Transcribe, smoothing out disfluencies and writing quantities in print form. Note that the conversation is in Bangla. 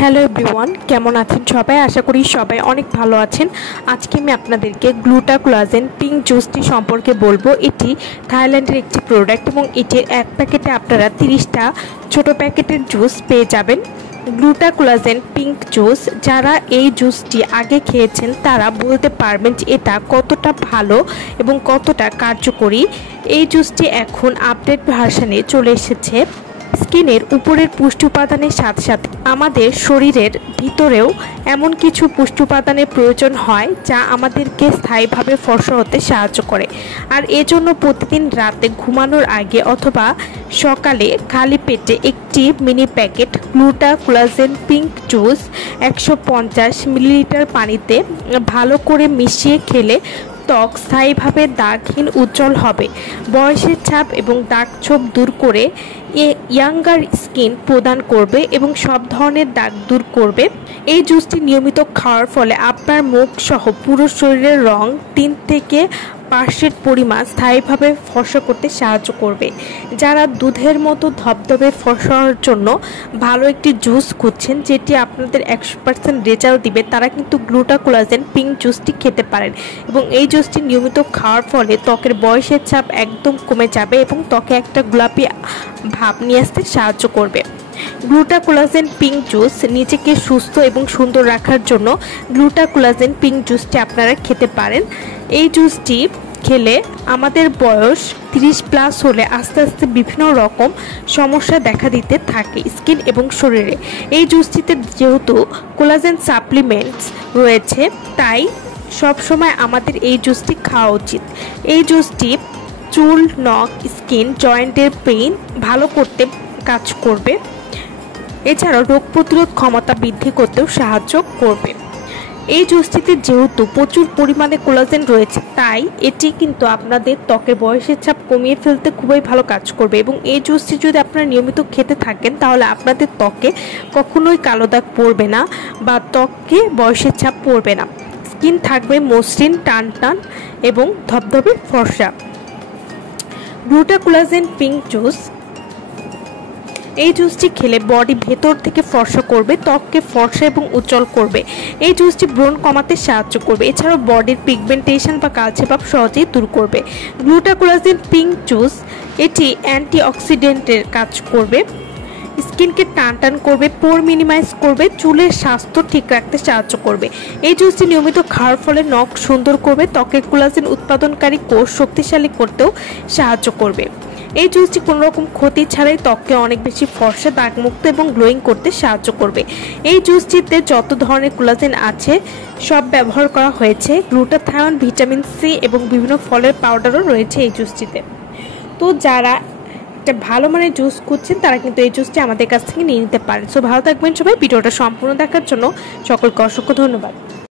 হ্যালো এভরিওয়ান, কেমন আছেন সবাই? আশা করি সবাই অনেক ভালো আছেন। আজকে আমি আপনাদেরকে গ্লুটাকোলাজেন পিঙ্ক জুসটি সম্পর্কে বলবো। এটি থাইল্যান্ডের একটি প্রোডাক্ট এবং এটির এক প্যাকেটে আপনারা 30টা ছোট প্যাকেটের জুস পেয়ে যাবেন। গ্লুটাকোলাজেন পিঙ্ক জুস, যারা এই জুসটি আগে খেয়েছেন তারা বলতে পারবেন যে এটা কতটা ভালো এবং কতটা কার্যকরী। এই জুসটি এখন আপডেট ভার্সনে চলে এসেছে। স্কিনের উপরের পুষ্টি উপাদানের সাথে সাথে আমাদের শরীরের ভিতরেও এমন কিছু পুষ্টি উপাদানের প্রয়োজন হয় যা আমাদেরকে স্থায়ীভাবে ফর্সা হতে সাহায্য করে। আর এজন্য প্রতিদিন রাতে ঘুমানোর আগে অথবা সকালে খালি পেটে একটি mini packet gluta collagen pink juice 150 millilitre পানিতে ভালো করে মিশিয়ে খেলে ত্বক স্থায়ীভাবে দাগহীন উজ্জ্বল হবে, বয়সের ছাপ এবং দাগ ছোপ দূর করে ইয়াঙ্গার স্কিন প্রদান করবে এবং সব ধরনের দাগ দূর করবে। এই জুসটি নিয়মিত খাওয়ার ফলে আপনার মুখ সহ পুরো শরীরের রং 3 থেকে 5% পরিমাণ স্থায়ীভাবে ফর্সা করতে সাহায্য করবে। যারা দুধের মতো ধবধবে ফর্সা হওয়ার জন্য ভালো একটি জুস খুঁজছেন যেটি আপনাদের 100% রেজাল্ট দিবে, তারা কিন্তু গ্লুটাকোলাজেন পিঙ্ক জুসটি খেতে পারেন। এবং এই জুসটি নিয়মিত খাওয়ার ফলে ত্বকের বয়সের ছাপ একদম কমে যাবে এবং ত্বকে একটা গোলাপি ভাব নিয়ে আসতে সাহায্য করবে। গ্লুটাকোলাজেন পিঙ্ক জুস নিজেকে সুস্থ এবং সুন্দর রাখার জন্য গ্লুটাকোলাজেন পিঙ্ক জুসটি আপনারা খেতে পারেন। এই জুসটি খেলে আমাদের বয়স 30+ হলে আস্তে আস্তে বিভিন্ন রকম সমস্যা দেখা দিতে থাকে স্কিন এবং শরীরে। এই জুসটিতে যেহেতু কোলাজেন সাপ্লিমেন্টস রয়েছে তাই সবসময় আমাদের এই জুসটি খাওয়া উচিত। এই জুসটি চুল, নখ, স্কিন, জয়েন্টের পেইন ভালো করতে কাজ করবে। এছাড়াও রোগ প্রতিরোধ ক্ষমতা বৃদ্ধি করতেও সাহায্য করবে। এই জুসটিতে যেহেতু প্রচুর পরিমাণে কোলাজেন রয়েছে তাই এটি কিন্তু আপনাদের ত্বকের বয়সের ছাপ কমিয়ে ফেলতে খুবই ভালো কাজ করবে। এবং এই জুসটি যদি আপনারা নিয়মিত খেতে থাকেন তাহলে আপনাদের ত্বকে কখনোই কালো দাগ পড়বে না বা ত্বকে বয়সের ছাপ পড়বে না। স্কিন থাকবে মসৃণ, টান টান এবং ধবধবে ফর্সা। গ্লুটাকোলাজেন পিঙ্ক জুস, এই জুসটি খেলে বডি ভেতর থেকে ফর্সা করবে, ত্বককে ফর্সা এবং উজ্জ্বল করবে। এই জুসটি ব্রণ কমাতে সাহায্য করবে। এছাড়াও বডির পিগমেন্টেশন বা কালচে ভাব সহজেই দূর করবে। গ্লুটাকোলাজেন পিঙ্ক জুস এটি অ্যান্টিঅক্সিডেন্টের কাজ করবে, স্কিনকে টান টান করবে, পোর মিনিমাইজ করবে, চুলের স্বাস্থ্য ঠিক রাখতে সাহায্য করবে। এই জুসটি নিয়মিত খাওয়ার ফলে নখ সুন্দর করবে, ত্বকের কোলাজেন উৎপাদনকারী কোষ শক্তিশালী করতেও সাহায্য করবে। এই জুসটি কোনো রকম ক্ষতি ছাড়াই ত্বককে অনেক বেশি ফর্সা, দাগমুক্ত এবং গ্লোয়িং করতে সাহায্য করবে। এই জুসটিতে যত ধরনের কোলাজেন আছে সব ব্যবহার করা হয়েছে। গ্লুটাথায়ন, ভিটামিন সি এবং বিভিন্ন ফলের পাউডারও রয়েছে এই জুসটিতে। তো যারা একটা ভালো মানের জুস খুঁজছেন তারা কিন্তু এই জুসটি আমাদের কাছ থেকে নিয়ে নিতে পারেন। সো ভালো থাকবেন সবাই। ভিডিওটা সম্পূর্ণ দেখার জন্য সকলকে অসংখ্য ধন্যবাদ।